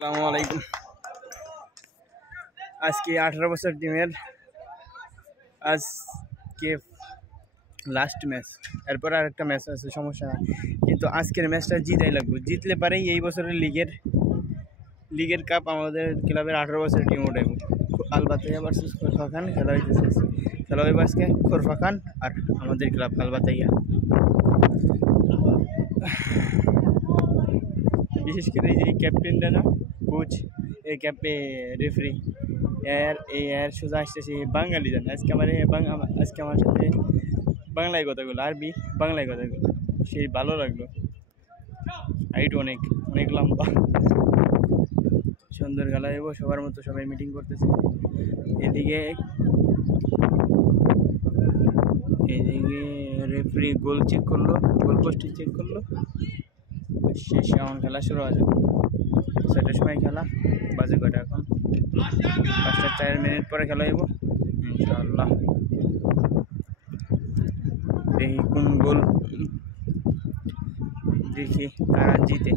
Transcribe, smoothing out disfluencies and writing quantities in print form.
আসসালামু আলাইকুম। আজকে 18 বছর টিমের আজকে লাস্ট ম্যাচ, এরপর আর একটা ম্যাচ আছে, সমস্যা না, কিন্তু আজকের ম্যাচটা জিতাই লাগবে। জিতলে পারেই এই বছরের লিগের কাপ আমাদের ক্লাবের 18 বছরের টিম উঠাইব। আলবাতাইয়া ভার্সেস খোরফা খান খেলা হইতেছে। খেলা হইব আজকে খোরফা খান আর আমাদের ক্লাব আলবাতাইয়া। বিশেষ করে এই যে ক্যাপ্টেনটা না, কোচ, এই রেফারি এর সোজা আসতেছে বাঙালি জানে। আজকে আমার সাথে বাংলায় কথাগুলো, আরবি বাংলায় কথাগুলো সেই ভালো লাগলো। হাইট অনেক অনেক লম্বা, সুন্দর খেলা হইব। সবার মতো সবাই মিটিং করতেছে। এদিকে রেফারি গোল চেক করলো, গোল পোস্টে চেক করলো। শেষ এখন খেলা শুরু হয়ে যাবে। 6টার সময় খেলা, বাজে কয়টা এখন? 5টা 4 মিনিট পরে খেলা হইব ইনশাআল্লাহ। দেখি কোন গোল, দেখি কারা জিতে।